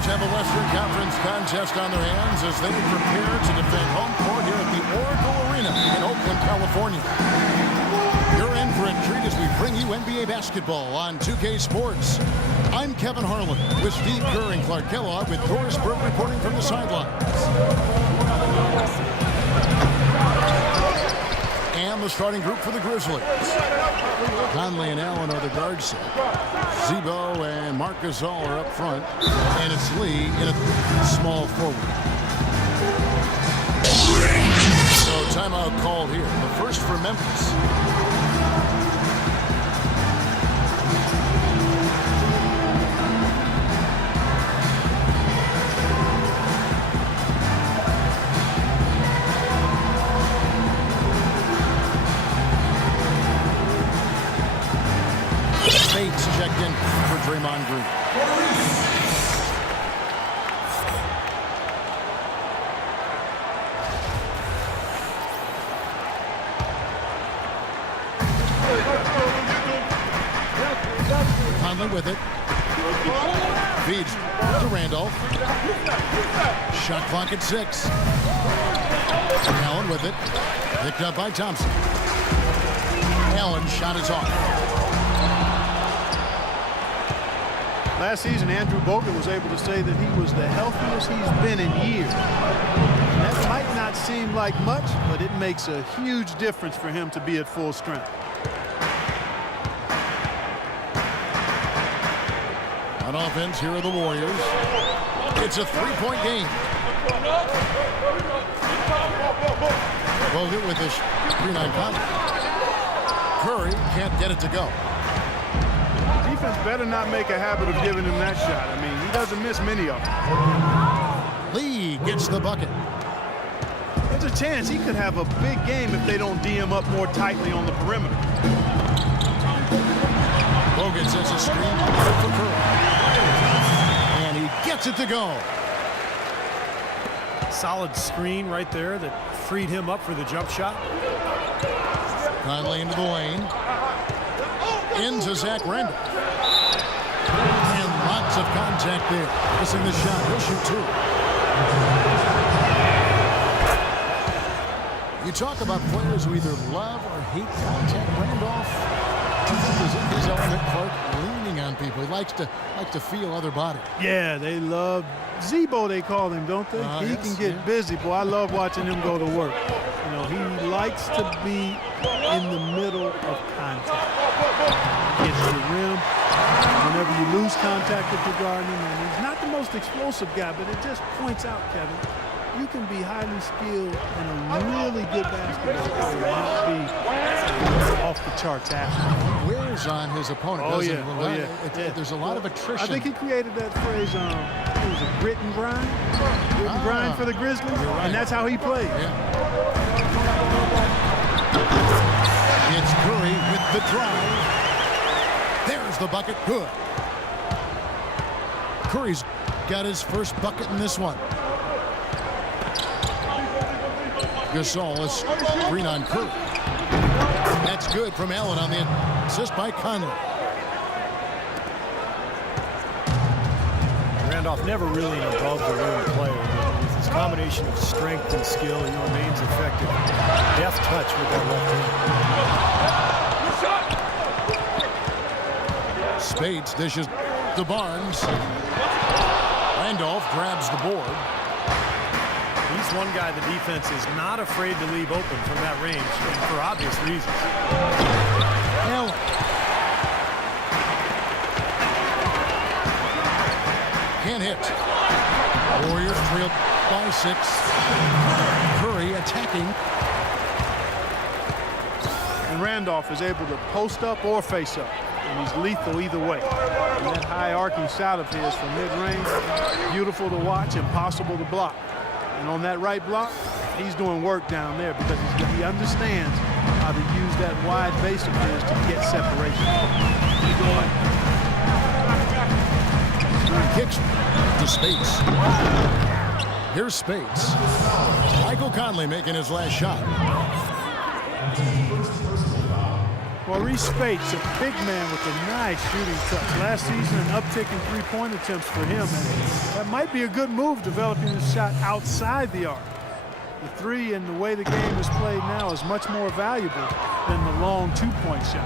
Warriors have a Western Conference contest on their hands as they prepare to defend home court here at the Oracle Arena in Oakland, California. You're in for a treat as we bring you NBA basketball on 2K Sports. I'm Kevin Harlan with Steve Kerr and Clark Kellogg with Doris Burke reporting from the sidelines. And the starting group for the Grizzlies. Conley and Allen are the guard set. Zebo and Marc Gasol are up front. And it's Lee in a small forward. So timeout called here. The first for Memphis. Checked in for Draymond Green. Conley with it. Feeds to Randolph. Shot clock at 6. Allen with it. Picked up by Thompson. Allen's shot is off. Last season, Andrew Bogut was able to say that he was the healthiest he's been in years. And that might not seem like much, but it makes a huge difference for him to be at full strength. On offense, here are the Warriors. It's a three-point game. Bogut with his 3-9 contact. Curry can't get it to go. Defense better not make a habit of giving him that shot. I mean, he doesn't miss many of them. Lee gets the bucket. There's a chance he could have a big game if they don't D him up more tightly on the perimeter. Bogut sets a screen for Curry. And he gets it to go. Solid screen right there that freed him up for the jump shot. Conley into the lane. Into Zach Randolph. And lots of contact there. Missing the shot. He'll shoot 2. You talk about players who either love or hate contact. Randolph, I think, is in his element, Clark, leaning on people. He likes to feel other bodies. Yeah, they love Zebo, they call him, don't they? He can get busy. Boy, I love watching him go to work. You know, he likes to be in the middle of contact. Gets to the rim. Whenever you lose contact with your guard, and he's not the most explosive guy, but it just points out, Kevin, you can be highly skilled and a really good basketball player and not be off the charts after. He wears on his opponent, doesn't he? There's a lot of attrition. I think he created that phrase, it was a grit and grind. Grit and grind for the Grizzlies, right. And that's how he played. Yeah. It's Curry with the drive. There's the bucket. Good. Curry's got his first bucket in this one. Gasol is screen on Curry. That's good from Allen on the assist by Conley. Randolph never really an above-the-rim player, but with his combination of strength and skill, he remains effective. Deft touch with that left hand. Spades dishes to Barnes. Randolph grabs the board. He's one guy the defense is not afraid to leave open from that range, and for obvious reasons. Allen. Can't hit. Warriors trail by 6. Curry attacking. And Randolph is able to post up or face up. And he's lethal either way. And that high arcing shot of his from mid-range, beautiful to watch, impossible to block. And on that right block, he's doing work down there because he understands how to use that wide base of his to get separation. Kicks to Spades. Here's Spades. Michael Conley making his last shot. Maurice Spates, a big man with a nice shooting touch. Last season, an uptick in three-point attempts for him, and that might be a good move, developing his shot outside the arc. The three and the way the game is played now is much more valuable than the long two-point shot.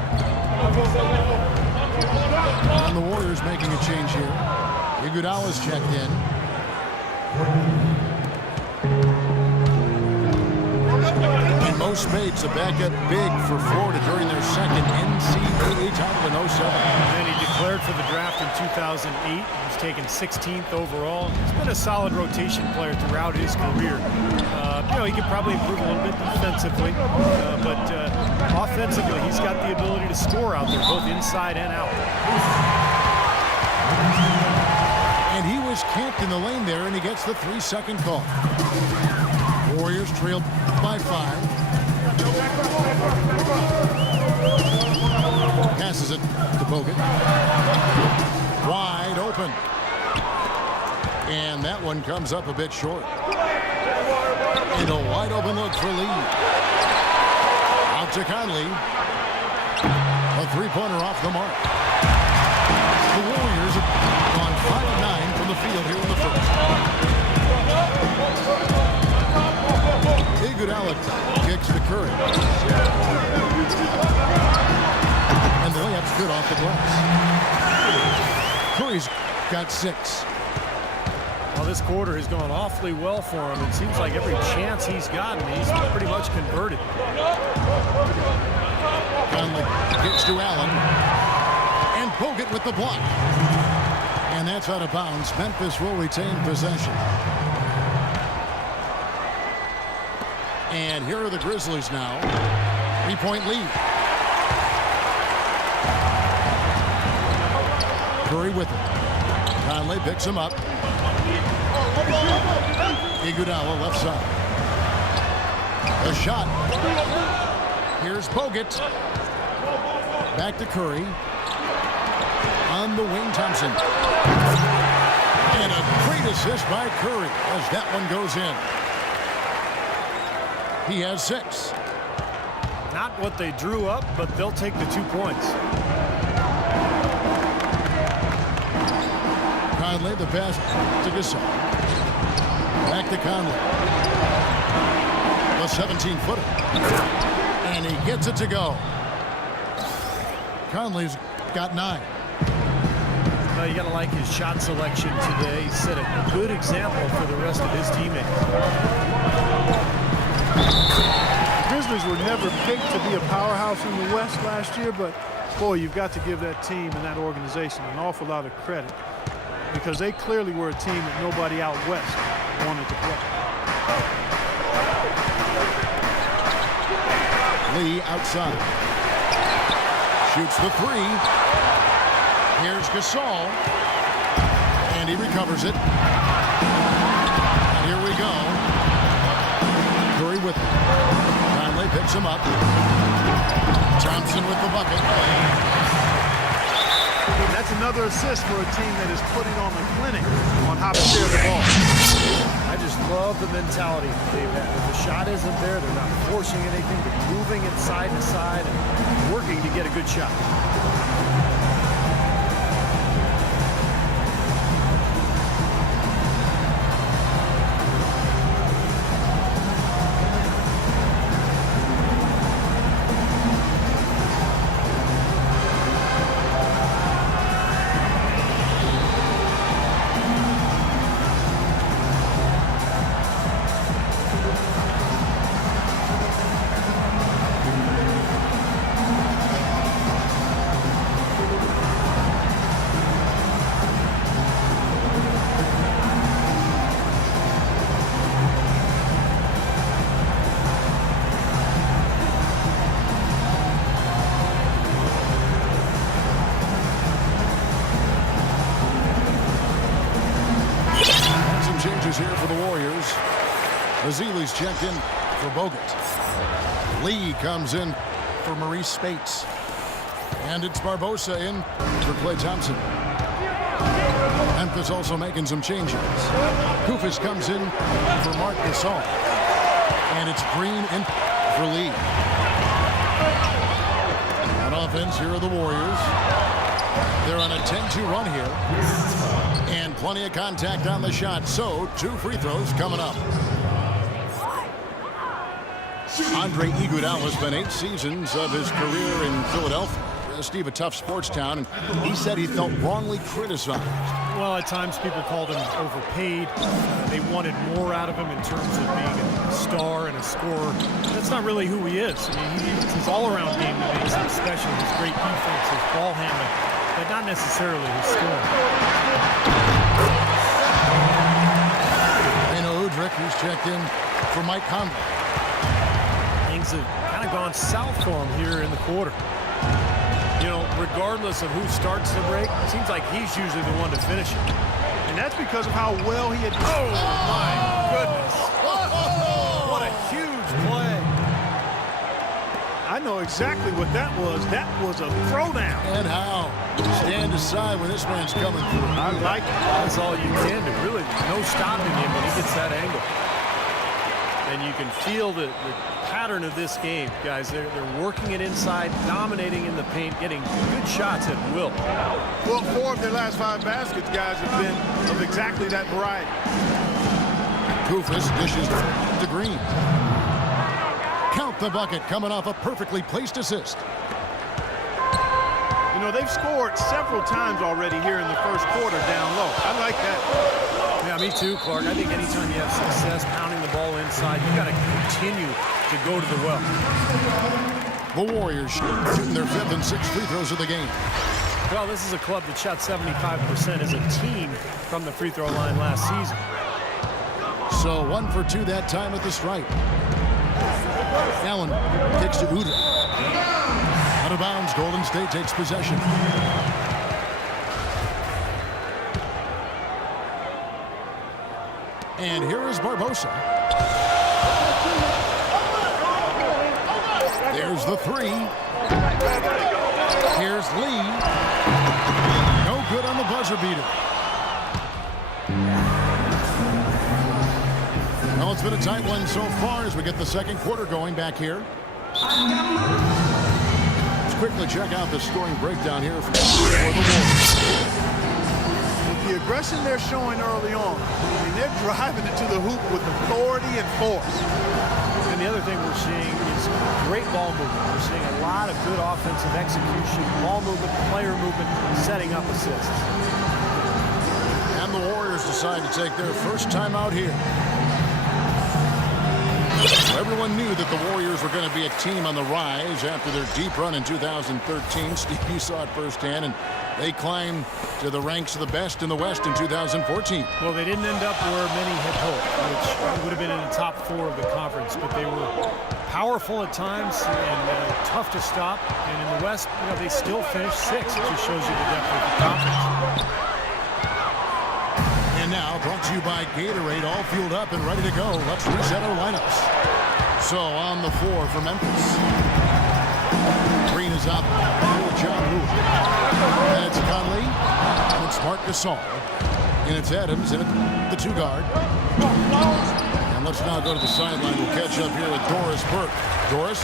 And the Warriors making a change here. Iguodala's checked in. And Mo Spates, a backup big for Florida during their second NCAA title in 07. And he declared for the draft in 2008. He was taken 16th overall. He's been a solid rotation player throughout his career. He could probably improve a little bit defensively, but offensively, he's got the ability to score out there, both inside and out. And he was camped in the lane there, and he gets the 3-second call. Warriors trailed by 5. Passes it to Bogut. Wide open. And that one comes up a bit short. And a wide open look for Lee. Out to Conley. A three-pointer off the mark. The Warriors have gone 5-9 from the field here in the first. Iguodala kicks to Curry. And the layup's good off the glass. Curry's got 6. Well, this quarter has gone awfully well for him. It seems like every chance he's gotten, he's pretty much converted. Conley kicks to Allen. And Bogut with the block. And that's out of bounds. Memphis will retain possession. And here are the Grizzlies now. 3-point lead. Curry with it. Conley picks him up. Iguodala left side. A shot. Here's Bogut. Back to Curry. On the wing, Thompson. And a great assist by Curry as that one goes in. He has 6. Not what they drew up, but they'll take the 2 points. Conley, the pass to Gasol. Back to Conley. The 17-footer. And he gets it to go. Conley's got 9. Well, you got to like his shot selection today. He set a good example for the rest of his teammates. The Grizzlies were never picked to be a powerhouse in the West last year, but boy, you've got to give that team and that organization an awful lot of credit, because they clearly were a team that nobody out West wanted to play. Lee outside. Shoots the 3. Here's Gasol. And he recovers it. And here we go. Curry with it. Conley picks him up. Thompson with the bucket. That's another assist for a team that is putting on a clinic on how to share the ball. I just love the mentality they've had. If the shot isn't there, they're not forcing anything. They're moving it side to side and working to get a good shot. Here for the Warriors. Azili's checked in for Bogut. Lee comes in for Maurice Spates. And it's Barbosa in for Klay Thompson. Memphis also making some changes. Kufis comes in for Marc Gasol. And it's Green in for Lee. And offense here are the Warriors. They're on a 10-2 run here. And plenty of contact on the shot. So 2 free throws coming up. Andre Iguodala has spent 8 seasons of his career in Philadelphia. Steve, a tough sports town, and he said he felt wrongly criticized. Well, at times people called him overpaid. They wanted more out of him in terms of being a star and a scorer. That's not really who he is. I mean, it's his all-around game that makes him special. His great defense, his ball handling, but not necessarily his scoring. Udrich, who's checked in for Mike Conley. Things have kind of gone south for him here in the quarter. You know, regardless of who starts the break, it seems like he's usually the one to finish it. And that's because of how well he had... Oh, my goodness. What a huge play. I know exactly what that was. That was a throwdown. And how? Stand aside when this man's coming through. I like it. That's all you can do. Really, no stopping him when he gets that angle. And you can feel the pattern of this game, guys. They're working it inside, dominating in the paint, getting good shots at will. Well, 4 of their last 5 baskets, guys, have been of exactly that variety. Koufos dishes to Green. Count the bucket, coming off a perfectly placed assist. You know, they've scored several times already here in the first quarter down low. I like that. Yeah, me too, Clark. I think anytime you have success pounding the ball inside, you got to continue to go to the well. The Warriors shooting their 5th and 6th free throws of the game. Well, this is a club that shot 75% as a team from the free throw line last season. So 1 for 2 that time at the stripe. Allen kicks to Udrich. Out of bounds, Golden State takes possession. And here is Barbosa. There's the 3. Here's Lee. No good on the buzzer beater. Well, it's been a tight one so far as we get the second quarter going back here. Let's quickly check out the scoring breakdown here for the Warriors. With the aggression they're showing early on, I mean, they're driving it to the hoop with authority and force. And the other thing we're seeing is great ball movement. We're seeing a lot of good offensive execution, ball movement, player movement, setting up assists. And the Warriors decide to take their first time out here. Everyone knew that the Warriors were going to be a team on the rise after their deep run in 2013. Steve, you saw it firsthand, and they climbed to the ranks of the best in the West in 2014. Well, they didn't end up where many had hoped, which would have been in the top 4 of the conference, but they were powerful at times and tough to stop. And in the West, you know, they still finished 6th. It just shows you the depth of the conference. And now, brought to you by Gatorade, all fueled up and ready to go. Let's reset our lineups. So, on the floor for Memphis. Green is out. John Rule. And it's Conley. And it's Marc Gasol. And it's Adams in the 2 guard. And let's now go to the sideline. We'll catch up here with Doris Burke. Doris?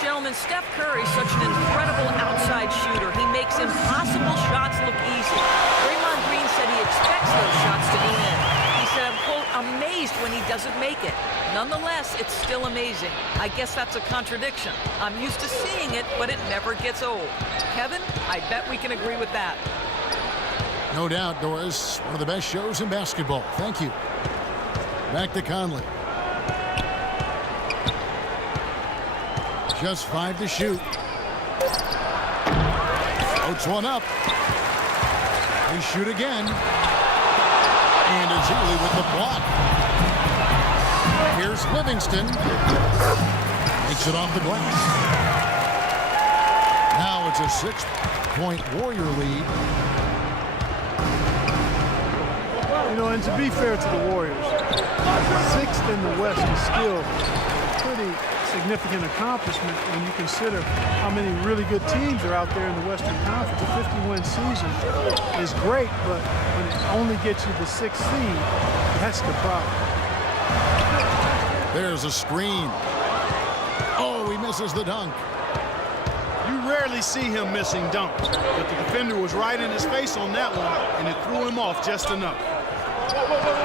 Gentlemen, Steph Curry's such an incredible outside shooter. He makes impossible shots look easy. Draymond Green said he expects those shots to go in. He said, I'm, quote, amazed when he doesn't make it. Nonetheless, it's still amazing. I guess that's a contradiction. I'm used to seeing it, but it never gets old. Kevin, I bet we can agree with that. No doubt, Doris. One of the best shows in basketball. Thank you. Back to Conley. Just 5 to shoot. Floats one up. They shoot again. And Ezeli with the block. Here's Livingston. Takes it off the glass. Now it's a 6-point Warrior lead. You know, and to be fair to the Warriors, 6th in the West is still a pretty significant accomplishment when you consider how many really good teams are out there in the Western Conference. A 50-win season is great, but when it only gets you the 6th seed, that's the problem. There's a screen. Oh, he misses the dunk. You rarely see him missing dunks, but the defender was right in his face on that one, and it threw him off just enough.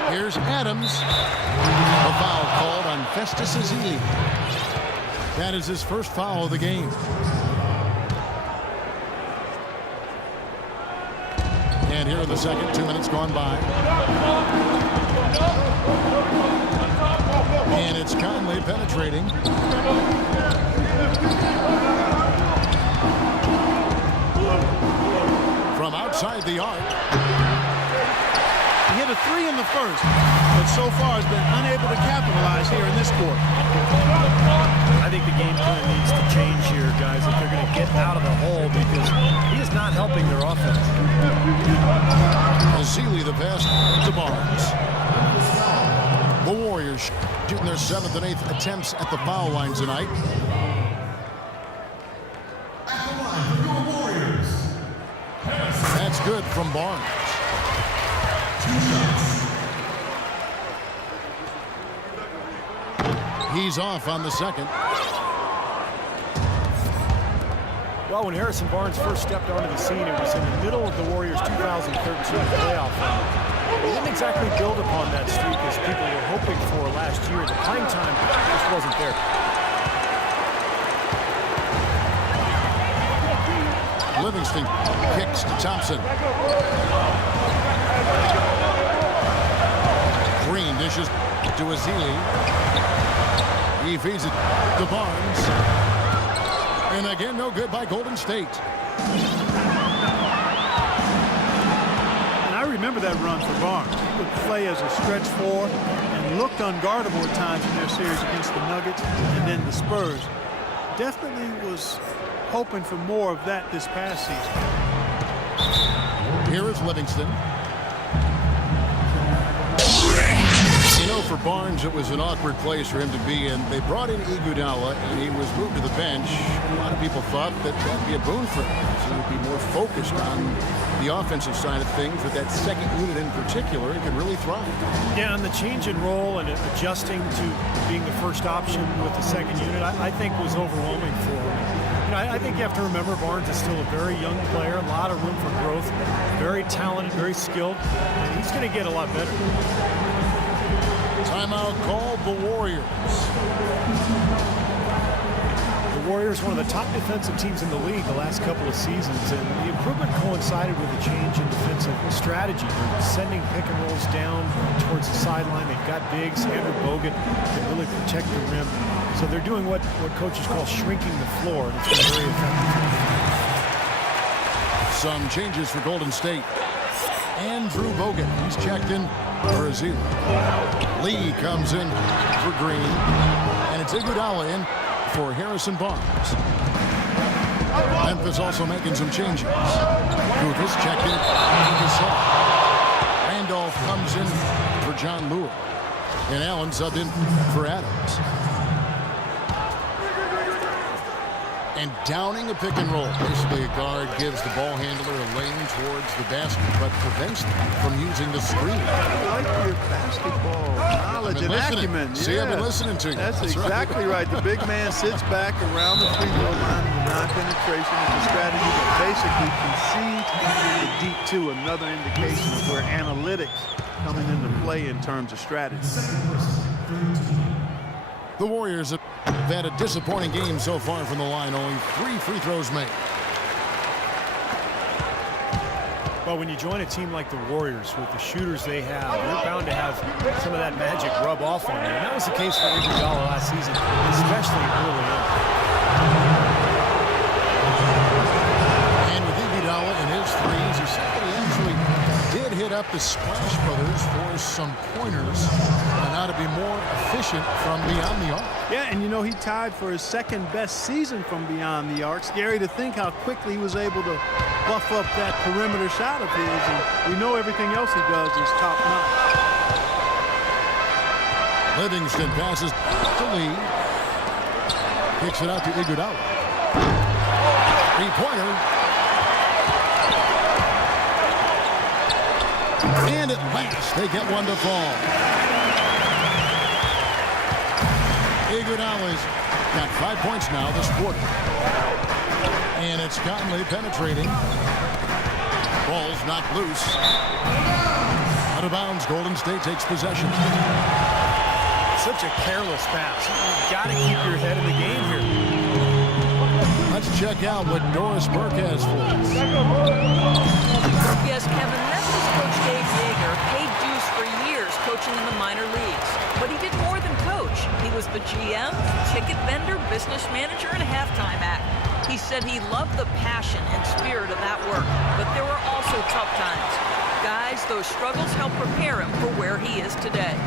Here's Adams. A foul called on Festus Ezeli. That is his first foul of the game. And here in the second, 2 minutes gone by. And it's Conley penetrating. From outside the arc. He hit a 3 in the first, but so far has been unable to capitalize here in this quarter. I think the game plan needs to change here, guys, if they're going to get out of the hole, because he is not helping their offense. Ezeli the pass to Barnes. The Warriors shooting their 7th and 8th attempts at the foul line tonight. That's good from Barnes. He's off on the second. Well, when Harrison Barnes first stepped onto the scene, it was in the middle of the Warriors' 2013 playoff run. They didn't exactly build upon that streak as people were hoping for last year. The playing time just wasn't there. Livingston kicks to Thompson. Green dishes to Ezeli. He feeds it to Barnes. And again, no good by Golden State. And I remember that run for Barnes. He would play as a stretch four and looked unguardable at times in their series against the Nuggets and then the Spurs. Definitely was hoping for more of that this past season. Here is Livingston. You know, for Barnes, it was an awkward place for him to be in. They brought in Iguodala, and he was moved to the bench. A lot of people thought that that'd be a boon for him. So he would be more focused on the offensive side of things with that second unit in particular. He could really thrive. Yeah, and the change in role and adjusting to being the first option with the second unit, I think was overwhelming for him. You know, I think you have to remember Barnes is still a very young player, a lot of room for growth, very talented, very skilled, and he's going to get a lot better. Timeout called the Warriors. The Warriors, one of the top defensive teams in the league the last couple of seasons, and the improvement coincided with a change in defensive strategy. They're sending pick and rolls down towards the sideline. They've got bigs. Andrew Bogut can really protect the rim. So they're doing what coaches call shrinking the floor, and it's been very effective. Some changes for Golden State. Andrew Bogut, he's checked in for Ezeli. Lee comes in for Green, and it's Iguodala in for Harrison Barnes. Memphis also making some changes. Lucas checked in for Gasol. Randolph comes in for John Lewis, and Allen subbed in for Adams. And downing a pick and roll. Basically, a guard gives the ball handler a lane towards the basket, but prevents them from using the screen. I like your basketball knowledge and acumen. See, I've been listening to you. That's exactly right. The big man sits back around the free throw line with non-penetration. It's a strategy that basically concedes the deep two, another indication of where analytics coming into play in terms of strategy. The Warriors have had a disappointing game so far from the line. Only 3 free throws made. But when you join a team like the Warriors with the shooters they have, you're bound to have some of that magic rub off on you. And that was the case for Iguodala last season, especially early on. And with Iguodala and his threes, he said that he actually did hit up the Splash Brothers for some pointers on how to be more efficient from beyond the arc. Yeah, and you know, he tied for his second best season from beyond the arc. Scary to think how quickly he was able to buff up that perimeter shot of his, and we know everything else he does is top-notch. Livingston passes to Lee. Kicks it out to Iguodala. Three-pointer. And at last, they get one to fall. Iguodala's got 5 points now this quarter. And it's Conley penetrating. Ball's knocked loose. Out of bounds. Golden State takes possession. Such a careless pass. You've got to keep your head in the game here. Let's check out what Doris Burke has for us. Yes, Kevin, Memphis coach Dave Yeager paid dues for years coaching in the minor leagues. But he did more than coach. He was the GM, ticket vendor, business manager, and halftime act. He said he loved the passion and spirit of that work, but there were also tough times. Guys, those struggles helped prepare him for where he is today.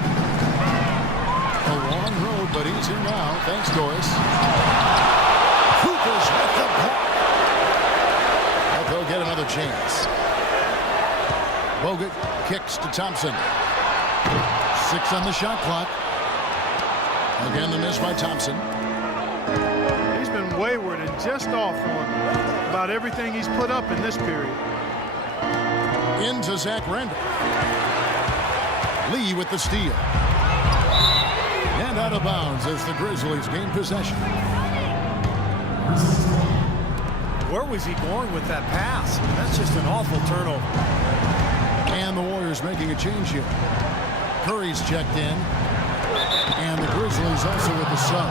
A long road, but he's here now. Thanks, Doris. Cooper's with the block. But they'll get another chance. Bogut kicks to Thompson. 6 on the shot clock. Again, the miss by Thompson. He's been wayward and just off on about everything he's put up in this period. Into Zach Randolph. Lee with the steal. And out of bounds as the Grizzlies gain possession. Where was he going with that pass? That's just an awful turnover. And the Warriors making a change here. Curry's checked in. And the Grizzlies also with the sub.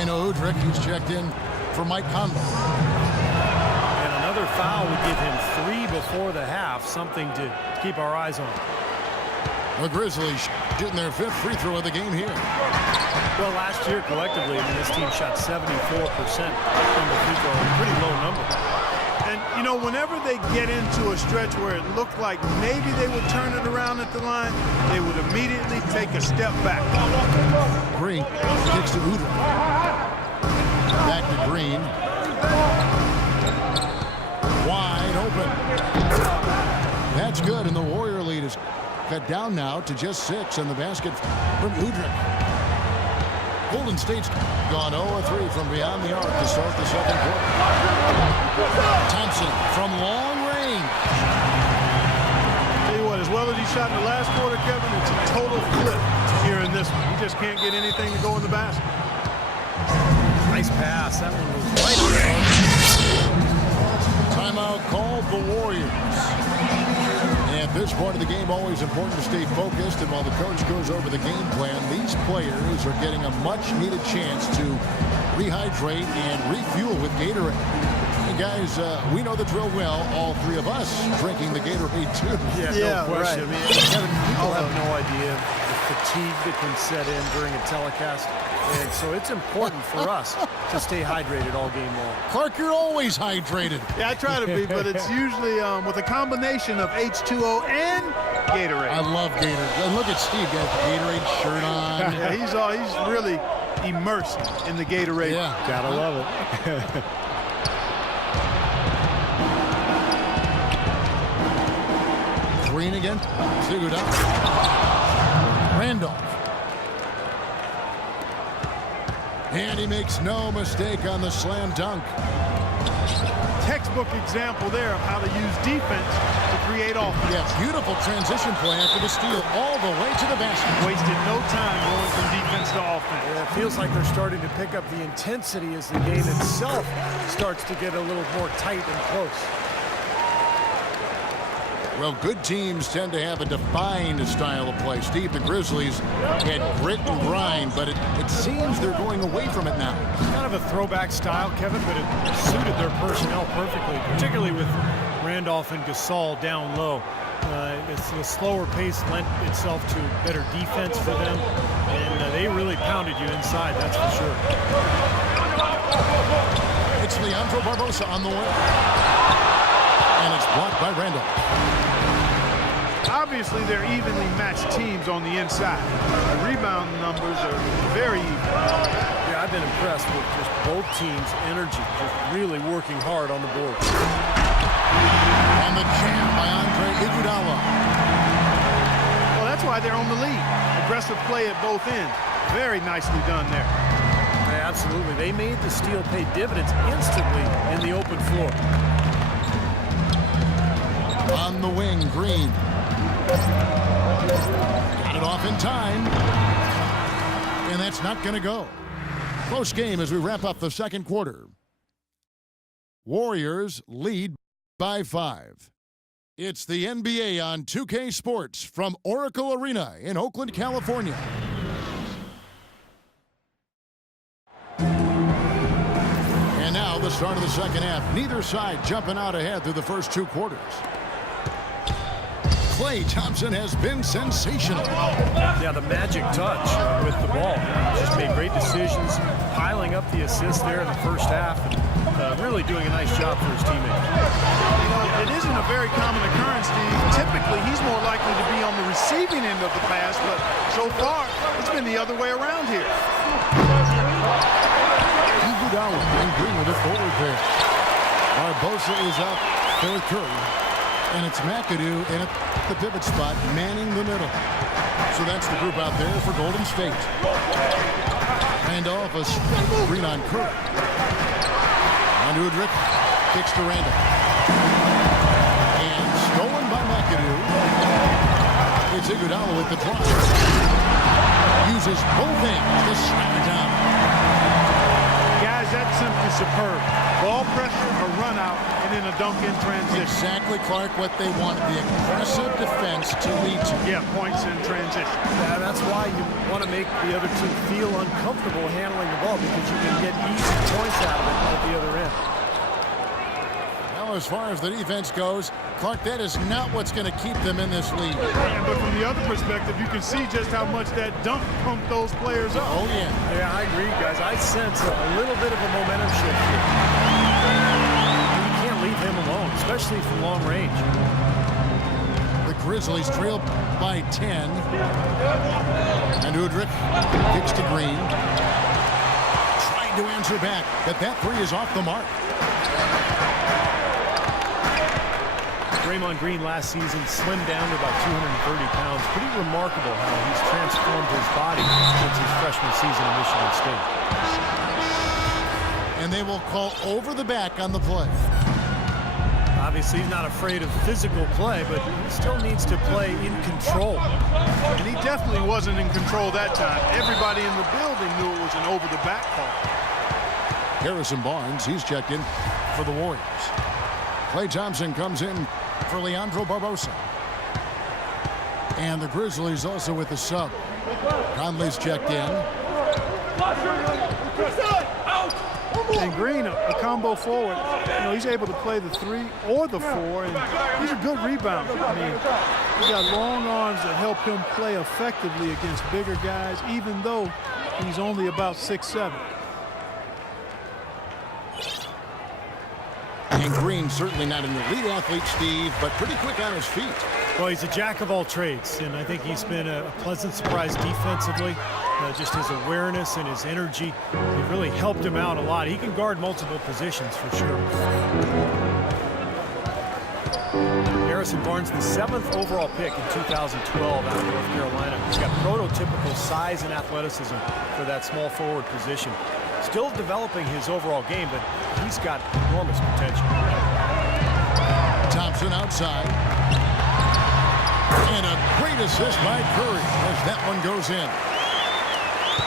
Eno Udrih, he's checked in for Mike Conley. And another foul would give him 3 before the half, something to keep our eyes on. The Grizzlies shooting their 5th free throw of the game here. Well, last year collectively, this team shot 74% from the free throw, a pretty low number. And, you know, whenever they get into a stretch where it looked like maybe they would turn it around at the line, they would immediately take a step back. Green kicks to Udrih. Back to Green. Wide open. That's good, and the Warrior lead is cut down now to just 6, and the basket from Udrih. Golden State's gone 0-3 from beyond the arc to start the second quarter. Thompson from long range. Tell you what, as well as he shot in the last quarter, Kevin, it's a total flip here in this one. He just can't get anything to go in the basket. Nice pass. That one was right on. Timeout called the Warriors. At this point of the game, always important to stay focused, and while the coach goes over the game plan, these players are getting a much-needed chance to rehydrate and refuel with Gatorade. And guys, we know the drill well, all 3 of us drinking the Gatorade too. Yeah, no question. Right. I mean, Kevin, people have no idea the fatigue that can set in during a telecast. And so it's important for us to stay hydrated all game long. Clark, you're always hydrated. Yeah, I try to be, but it's usually with a combination of H2O and Gatorade. I love Gatorade. And look at Steve, got the Gatorade shirt on. Yeah, he's really immersed in the Gatorade. Yeah. Gotta love it. Green again. Seguda. Randolph. And he makes no mistake on the slam dunk. Textbook example there of how to use defense to create offense. Yeah, beautiful transition play after the steal all the way to the basket. Wasted no time going from defense to offense. Yeah, it feels like they're starting to pick up the intensity as the game itself starts to get a little more tight and close. Well, good teams tend to have a defined style of play. Steve, the Grizzlies had grit and grind, but it seems they're going away from it now. It's kind of a throwback style, Kevin, but it suited their personnel perfectly, particularly with Randolph and Gasol down low. It's a slower pace lent itself to better defense for them, and they really pounded you inside, that's for sure. It's Leandro Barbosa on the way. And it's blocked by Randolph. Obviously, they're evenly matched teams on the inside. The rebound numbers are very even. Yeah, I've been impressed with just both teams' energy, just really working hard on the board. And the jam by Andre Iguodala. Well, that's why they're on the lead. Aggressive play at both ends. Very nicely done there. Yeah, absolutely. They made the steal pay dividends instantly in the open floor. On the wing, Green. Got it off in time. And that's not going to go. Close game as we wrap up the second quarter. Warriors lead by 5. It's the NBA on 2K Sports from Oracle Arena in Oakland, California. And now the start of the second half. Neither side jumping out ahead through the first 2 quarters. Klay Thompson has been sensational. Yeah, the magic touch with the ball. Just made great decisions, piling up the assists there in the first half, and really doing a nice job for his teammates. You know, it isn't a very common occurrence, Steve. Typically, he's more likely to be on the receiving end of the pass, but so far, it's been the other way around here. Iguodala and Green with a forward pair. Barbosa is up for Curry. And it's McAdoo in at the pivot spot, manning the middle. So that's the group out there for Golden State. Hand off a screen on Curry. On to Udrich. Kicks to Randall. And stolen by McAdoo. It's Iguodala with the drive. Uses both hands to slam it down. Guys, that's simply superb. Ball pressure, a run out, and then a dunk in transition. Exactly, Clark, what they want, the aggressive defense to lead to. Yeah, points in transition. Yeah, that's why you want to make the other team feel uncomfortable handling the ball, because you can get easy points out of it at the other end. Now, as far as the defense goes, Clark, that is not what's going to keep them in this league. But from the other perspective, you can see just how much that dunk pumped those players up. Oh, yeah. Yeah, I agree, guys. I sense a little bit of a momentum shift here. You can't leave him alone, especially from long range. The Grizzlies trail by 10. And Udrich kicks to Green. Trying to answer back, but that three is off the mark. Draymond Green last season slimmed down to about 230 pounds. Pretty remarkable how he's transformed his body since his freshman season at Michigan State. And they will call over the back on the play. Obviously, he's not afraid of physical play, but he still needs to play in control. And he definitely wasn't in control that time. Everybody in the building knew it was an over-the-back call. Harrison Barnes, he's checked in for the Warriors. Klay Thompson comes in for Leandro Barbosa. And the Grizzlies also with the sub. Conley's checked in. And Green, a combo forward. You know, he's able to play the 3 or the 4, and he's a good rebounder. I mean, he's got long arms that help him play effectively against bigger guys, even though he's only about 6'7". And Green certainly not an elite athlete, Steve, but pretty quick on his feet. Well, he's a jack of all trades, and I think he's been a pleasant surprise defensively. Just his awareness and his energy have really helped him out a lot. He can guard multiple positions for sure. Harrison Barnes, the 7th overall pick in 2012 out of North Carolina. He's got prototypical size and athleticism for that small forward position. Still developing his overall game, but he's got enormous potential. Thompson outside. And a great assist by Curry as that one goes in.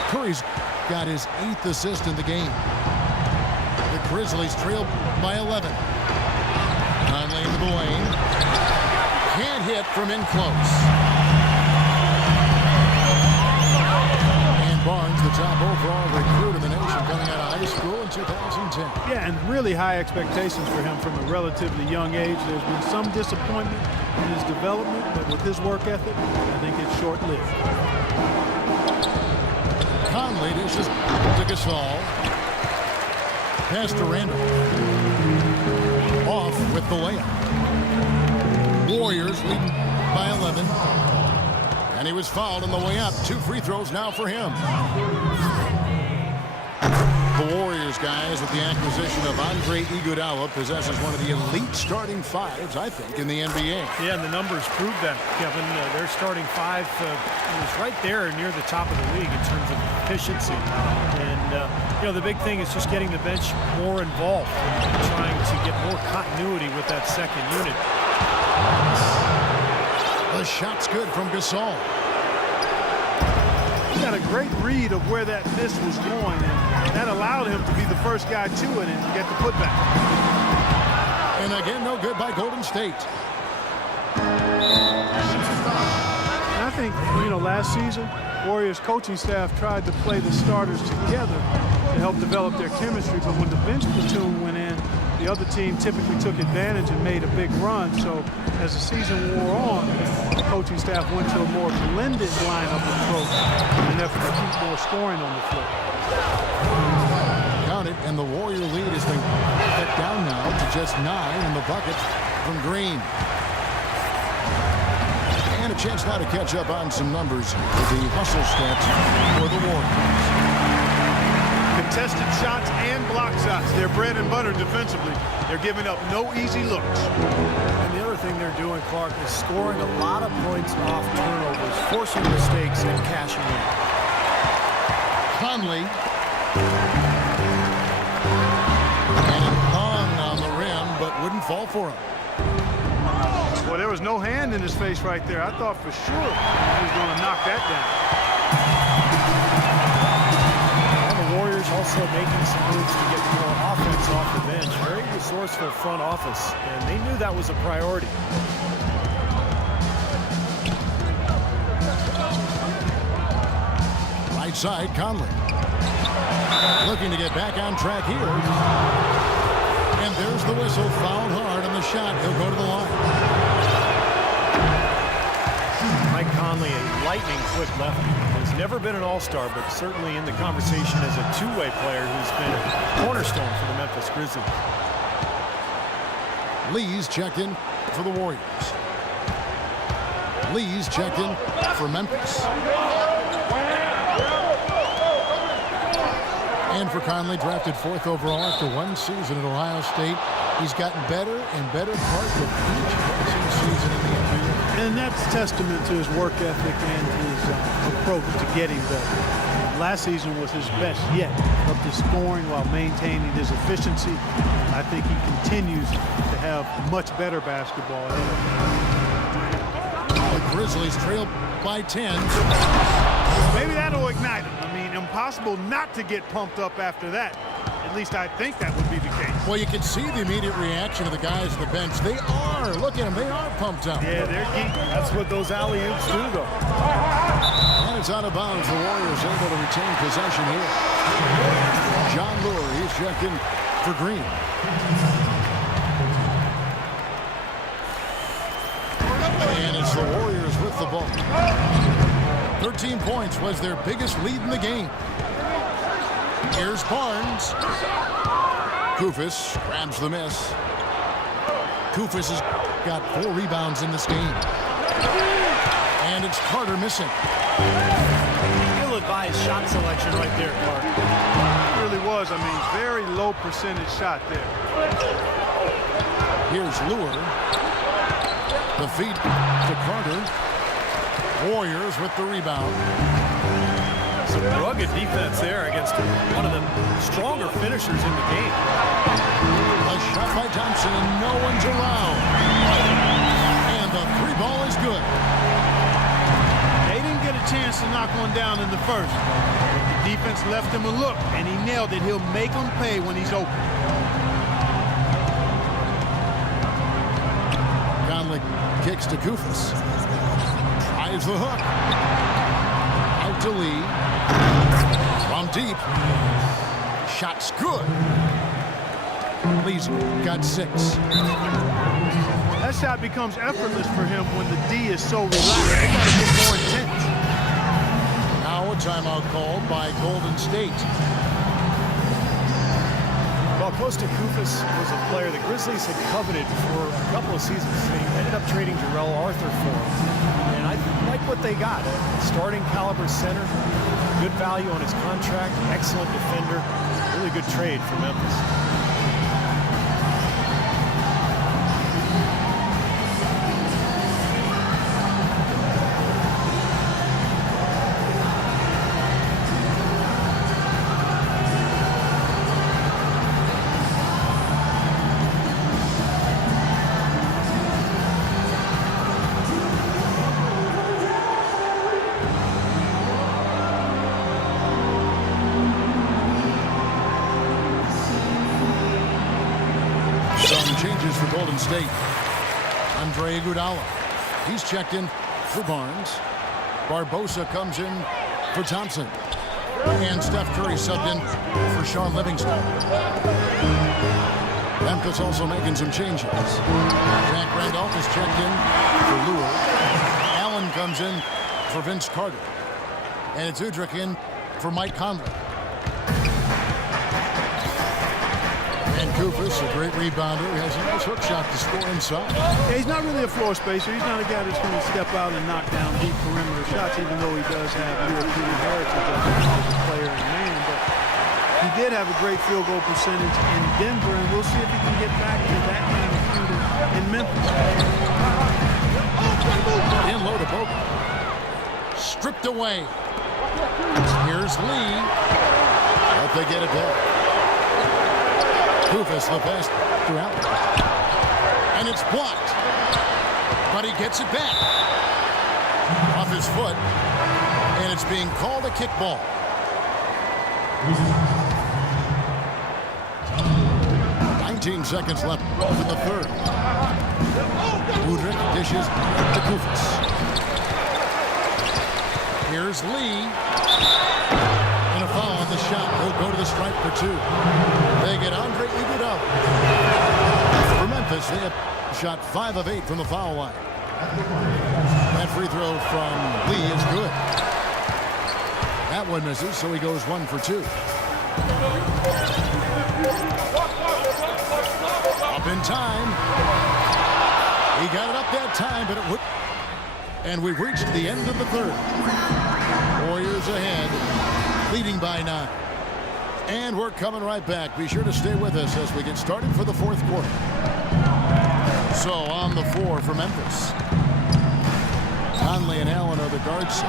Curry's got his 8th assist in the game. The Grizzlies trail by 11. Conley into the lane. Can't hit from in close. And Barnes, the top overall recruit in the nation coming out of high school in 2010. Yeah, and really high expectations for him from a relatively young age. There's been some disappointment in his development, but with his work ethic, I think it's short-lived. Conley dishes to Gasol. Pass to Randall. Off with the layup. Warriors leading by 11. And he was fouled on the way up. 2 free throws now for him. The Warriors, guys, with the acquisition of Andre Iguodala, possesses one of the elite starting 5s, I think, in the NBA. Yeah, and the numbers prove that, Kevin. Their starting 5 was right there near the top of the league in terms of efficiency. And, you know, the big thing is just getting the bench more involved and trying to get more continuity with that second unit. The shot's good from Gasol. He got a great read of where that miss was going, and that allowed him to be the first guy to it and get the putback. And again, no good by Golden State. And I think, last season, Warriors coaching staff tried to play the starters together to help develop their chemistry, but when the bench platoon went in, the other team typically took advantage and made a big run. So as the season wore on, the coaching staff went to a more blended lineup approach in an effort to keep more scoring on the floor. Count it, and the Warrior lead has been cut down now to just 9 in the bucket from Green. And a chance now to catch up on some numbers with the hustle stats for the Warriors. Contested shots and block shots. They're bread and butter defensively. They're giving up no easy looks. And the other thing they're doing, Clark, is scoring a lot of points off turnovers, forcing mistakes and cashing in. Conley. And it hung on the rim, but wouldn't fall for him. Well, there was no hand in his face right there. I thought for sure he was going to knock that down. Also making some moves to get more offense off the bench. Very resourceful front office, and they knew that was a priority. Right side, Conley. Looking to get back on track here. And there's the whistle, fouled hard on the shot. He'll go to the line. Mike Conley, a lightning-quick lefty. Has never been an all-star, but certainly in the conversation as a two-way player who's been a cornerstone for the Memphis Grizzlies. Lee's checked in for the Warriors. Lee's checked in for Memphis. And for Conley, drafted 4th overall after 1 season at Ohio State. He's gotten better and better part of each passing season in the NBA. And that's testament to his work ethic and his approach to getting better. Last season was his best yet, up to scoring while maintaining his efficiency. I think he continues to have much better basketball ahead of him. The Grizzlies trail by 10. Maybe that'll ignite him. I mean, impossible not to get pumped up after that. At least I think that would be the case. Well, you can see the immediate reaction of the guys on the bench. They are. Look at them. They are pumped up. Yeah, they're geeking. That's what those alley-oops do, though. And it's out of bounds. The Warriors able to retain possession here. John Lure, he's checked in for Green. And it's the Warriors with the ball. 13 points was their biggest lead in the game. Here's Barnes. Koufos grabs the miss. Koufos has got 4 rebounds in this game. And it's Carter missing. Ill-advised shot selection right there, Clark. It really was. I mean, very low percentage shot there. Here's Lure. The feed to Carter. Warriors with the rebound. Some rugged defense there against one of the stronger finishers in the game. A shot by Thompson, and no one's around. And the 3 ball is good. They didn't get a chance to knock one down in the first. The defense left him a look, and he nailed it. He'll make them pay when he's open. Conley kicks to Koufos. Tries the hook. Out to Lee. From deep. Shot's good. Lee's got 6. That shot becomes effortless for him when the D is so relaxed. They got to get more intense. Now a timeout called by Golden State. Well, Costa Koufos was a player the Grizzlies had coveted for a couple of seasons. They ended up trading Jarrell Arthur for him. And I like what they got. A starting caliber center, good value on his contract, excellent defender, really good trade for Memphis. changes for Golden State. Andre Iguodala. He's checked in for Barnes. Barbosa comes in for Thompson. And Steph Curry subbed in for Sean Livingston. Memphis also making some changes. Jack Randolph is checked in for Lure. Allen comes in for Vince Carter. And it's Udrich in for Mike Conley. And Kufis, a great rebounder, has a nice hook shot to score inside. Yeah, he's not really a floor spacer. He's not a guy that's going to step out and knock down deep perimeter shots, even though he does have European heritage as a player and man. But he did have a great field goal percentage in Denver, and we'll see if he can get back to that kind of shooting in Memphis. In low to Bogut. Stripped away. Here's Lee. But they get it back. Kufis the pass to Allen. And it's blocked. But he gets it back. Off his foot. And it's being called a kickball. 19 seconds left in the third. Udrich dishes to Kufis. Here's Lee. And a foul on the shot. He'll go to the stripe for two. They get Andre Iguodala. For Memphis, they have shot 5 of 8 from the foul line. That free throw from Lee is good. That one misses, so he goes 1 for 2. Up in time. He got it up that time, but it would. And we've reached the end of the third. Warriors ahead, leading by 9. And we're coming right back. Be sure to stay with us as we get started for the fourth quarter. So on the floor for Memphis. Conley and Allen are the guards.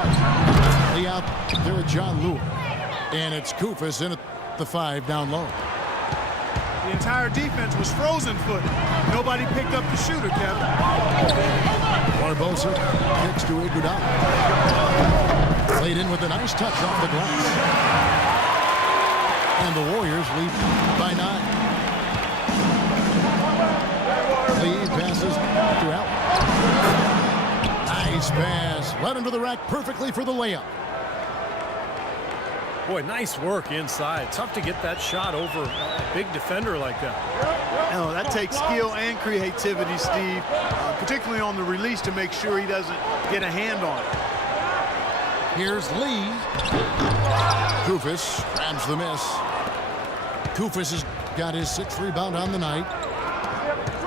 Lee out there with John Lure. And it's Kufis in at the 5 down low. The entire defense was frozen foot. Nobody picked up the shooter, Kevin. Barbosa kicks to Iguodala. Played in with a nice touch off the glass. And the Warriors lead by 9. Lee passes to Allen. Nice pass. Led him to the rack perfectly for the layup. Boy, nice work inside. Tough to get that shot over a big defender like that. Oh, that takes skill and creativity, Steve, particularly on the release to make sure he doesn't get a hand on it. Here's Lee. Kufis grabs the miss. Kufis has got his 6th rebound on the night.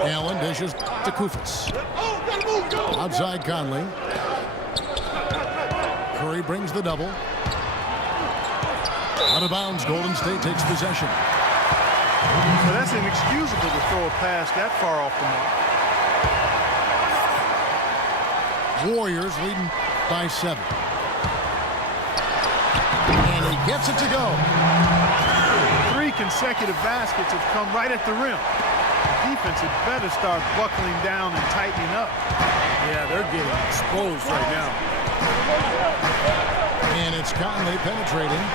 Allen dishes to Kufis. Outside Conley. Curry brings the double. Out of bounds, Golden State takes possession. So that's inexcusable to throw a pass that far off the mark. Warriors leading by 7. And he gets it to go. 3 consecutive baskets have come right at the rim. The defense had better start buckling down and tightening up. Yeah, they're getting exposed right now. And it's Conley penetrating.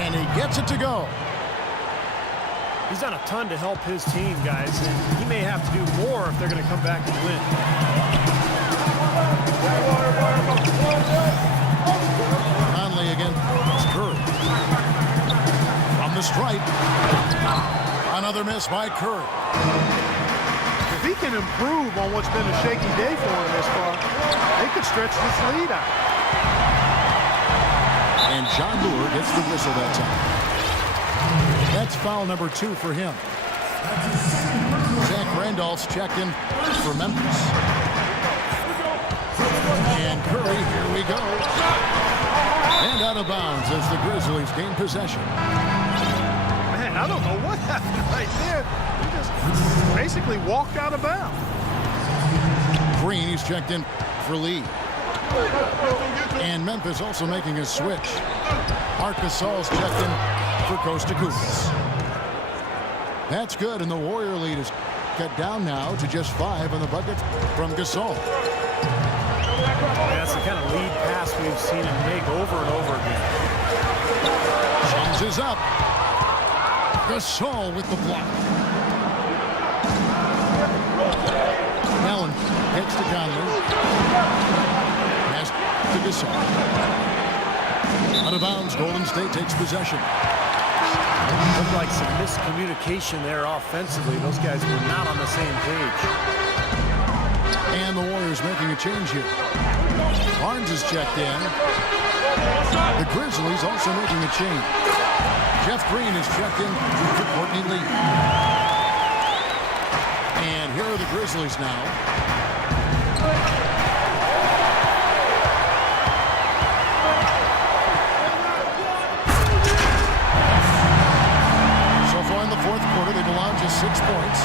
And he gets it to go. He's done a ton to help his team, guys, and he may have to do more if they're going to come back and win. Conley again. It's Curry. From the stripe. Another miss by Curry. If he can improve on what's been a shaky day for him this far, they could stretch this lead out. And John Lure gets the whistle that time. That's foul number 2 for him. Zach Randolph's checked in for Memphis. And Curry, here we go. And out of bounds as the Grizzlies gain possession. Man, I don't know what happened right there. He just basically walked out of bounds. Green, he's checked in for Lee. And Memphis also making a switch. Marc Gasol's checked in for Costa Kufis. That's good, and the Warrior lead is cut down now to just 5 on the bucket from Gasol. That's the kind of lead pass we've seen him make over and over again. Changes up. Gasol with the block. Hits to Conley. Pass to Gasol. Out of bounds, Golden State takes possession. Looked like some miscommunication there offensively. Those guys were not on the same page. And the Warriors making a change here. Barnes is checked in. The Grizzlies also making a change. Jeff Green is checked in for Courtney Lee. And here are the Grizzlies now. So far in the fourth quarter, they've allowed just 6 points.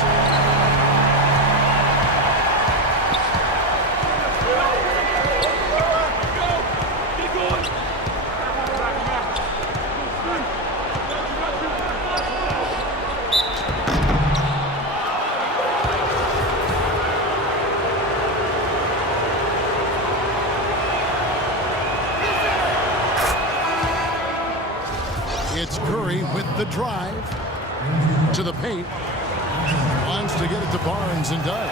It's Curry with the drive to the paint. Wants to get it to Barnes and does.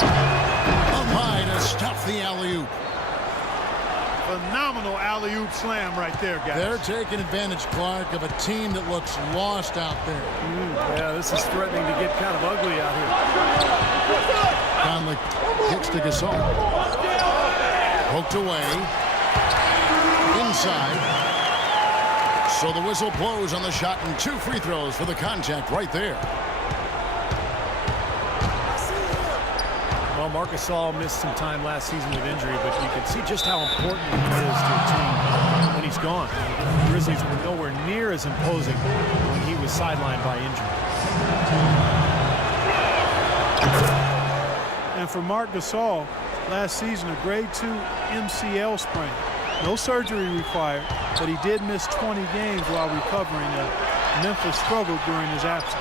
Up high to stuff the alley-oop. Phenomenal alley-oop slam right there, guys. They're taking advantage, Clark, of a team that looks lost out there. Yeah, this is threatening to get kind of ugly out here. Conley kicks to Gasol. Poked away. Inside. So the whistle blows on the shot and 2 free throws for the contact right there. Well, Marc Gasol missed some time last season with injury, but you can see just how important he is to a team when he's gone. The Grizzlies were nowhere near as imposing when he was sidelined by injury. And for Marc Gasol, last season a grade 2 MCL sprain. No surgery required, but he did miss 20 games while recovering. Memphis struggled during his absence.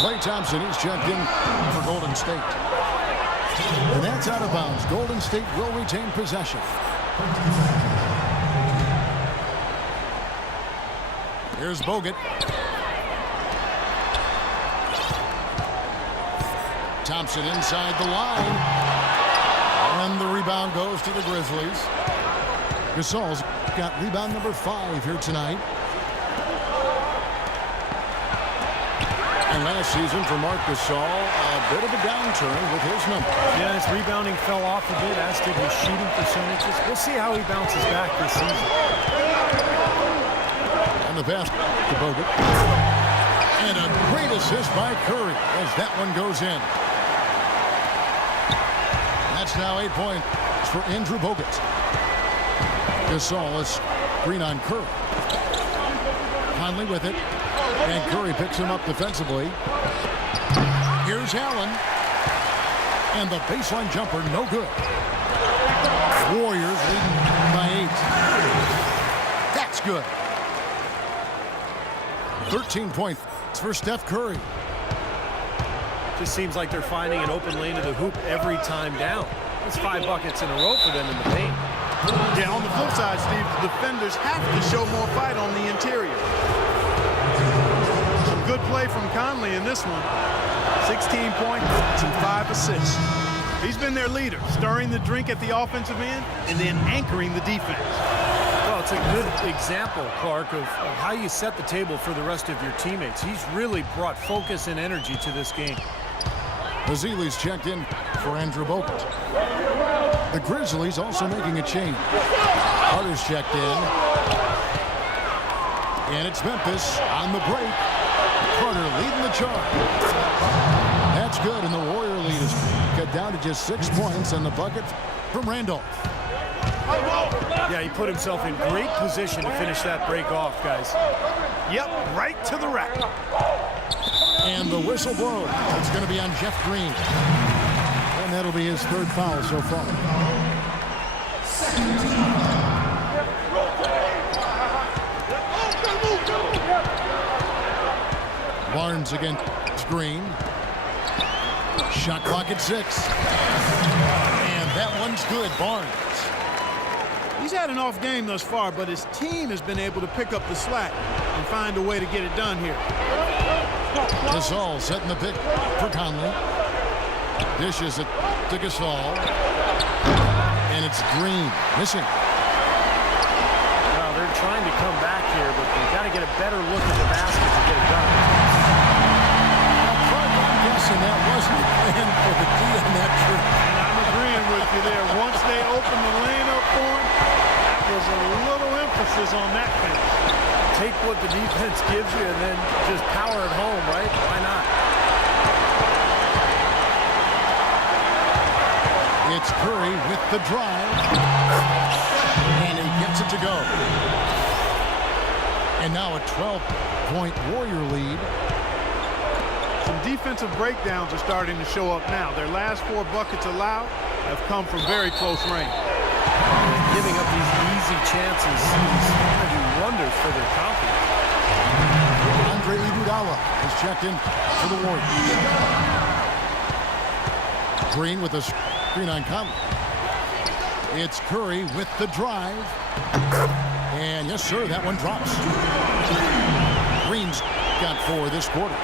Klay Thompson is checked in for Golden State. And that's out of bounds. Golden State will retain possession. Here's Bogut. Thompson inside the line. And the rebound goes to the Grizzlies. Gasol's got rebound number 5 here tonight. And last season for Marc Gasol, a bit of a downturn with his numbers. Yeah, his rebounding fell off a bit, as did his shooting percentages. We'll see how he bounces back this season. And the pass to Bogut. And a great assist by Curry as that one goes in. That's now 8 points for Andrew Bogut. Gasol is screen on Curry. Conley with it. And Curry picks him up defensively. Here's Allen. And the baseline jumper, no good. Warriors leading by 8. That's good. 13 points for Steph Curry. Just seems like they're finding an open lane to the hoop every time down. That's 5 buckets in a row for them in the paint. Yeah, on the flip side, Steve, the defenders have to show more fight on the interior. Some good play from Conley in this one. 16 points and 5 assists. He's been their leader, stirring the drink at the offensive end and then anchoring the defense. Well, it's a good example, Clark, of how you set the table for the rest of your teammates. He's really brought focus and energy to this game. Ezeli's checked in for Andrew Bogut. The Grizzlies also making a change. Carter's checked in. And it's Memphis on the break. Carter leading the charge. That's good, and the Warrior lead is cut down to just 6 points on the bucket from Randolph. Yeah, he put himself in great position to finish that break off, guys. Yep, right to the rack. And the whistle blows. It's going to be on Jeff Green. And that'll be his 3rd foul so far. Barnes against Green. Shot clock at 6. And that one's good, Barnes. He's had an off game thus far, but his team has been able to pick up the slack and find a way to get it done here. Gasol setting the pick for Conley. Dishes it to Gasol. And it's Green missing. Well, they're trying to come back here, but they've got to get a better look at the basket to get it done. I'm guessing that wasn't the plan for the D on that trip. And I'm agreeing with you there. Once they opened the lane up for him, that was a little emphasis on that finish. Take what the defense gives you and then just power it home, right? Why not? It's Curry with the drive. And he gets it to go. And now a 12-point Warrior lead. Some defensive breakdowns are starting to show up now. Their last 4 buckets allowed have come from very close range. Giving up these easy chances is going to do wonders for their confidence. Andre Iguodala is checked in for the Warriors. Green with a screen on Conley. It's Curry with the drive. And yes, sir, that one drops. Green's got 4 this quarter.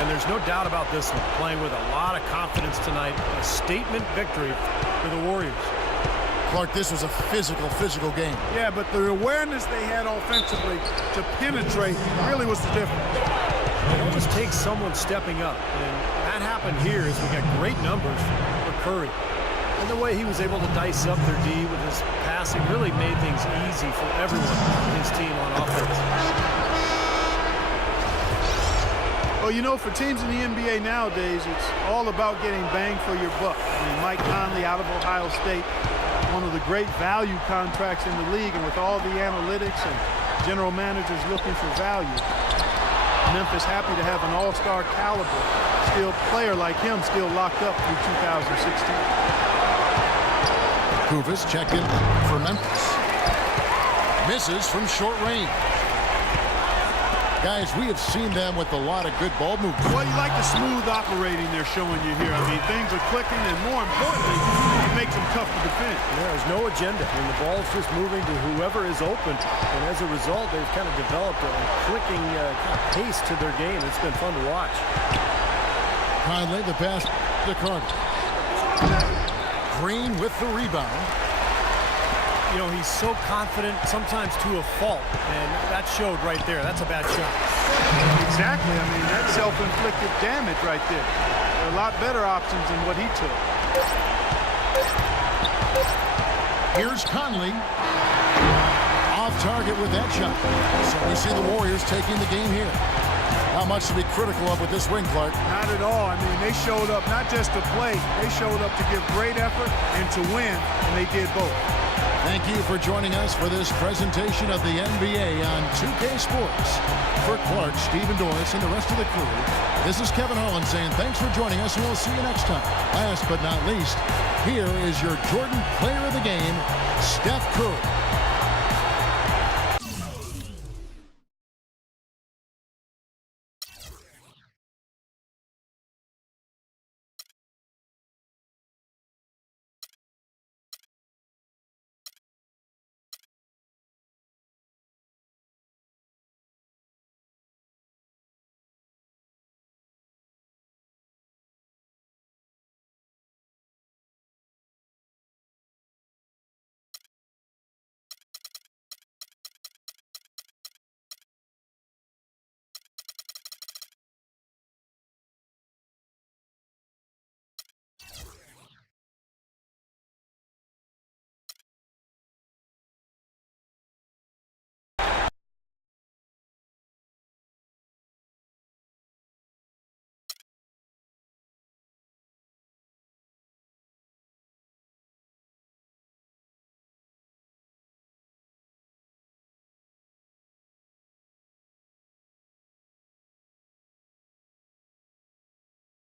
And there's no doubt about this one. Playing with a lot of confidence tonight. A statement victory for the Warriors. Clark, this was a physical game. Yeah, but the awareness they had offensively to penetrate really was the difference. It always takes someone stepping up. And that happened here as we got great numbers for Curry. And the way he was able to dice up their D with his passing really made things easy for everyone on his team on offense. Well, you know, for teams in the NBA nowadays, it's all about getting bang for your buck. I mean, Mike Conley out of Ohio State, one of the great value contracts in the league, and with all the analytics and general managers looking for value, Memphis happy to have an all-star caliber still player like him still locked up through 2016. Kuvas checked in for Memphis. Misses from short range. Guys, we have seen them with a lot of good ball movement. Well, you like the smooth operating they're showing you here. I mean, things are clicking, and more importantly, it makes them tough to defend. There's no agenda, and the ball's just moving to whoever is open. And as a result, they've kind of developed a clicking kind of pace to their game. It's been fun to watch. Conley, the pass to Carter. Green with the rebound. You know, he's so confident, sometimes to a fault, and that showed right there. That's a bad shot. Exactly. I mean, that's self-inflicted damage right there. There are a lot better options than what he took. Here's Conley. Off target with that shot. So we see the Warriors taking the game here. Not much to be critical of with this win, Clark. Not at all. I mean, they showed up not just to play. They showed up to give great effort and to win, and they did both. Thank you for joining us for this presentation of the NBA on 2K Sports. For Clark, Stephen Doris, and the rest of the crew, this is Kevin Harlan saying thanks for joining us, and we'll see you next time. Last but not least, here is your Jordan Player of the Game, Steph Curry.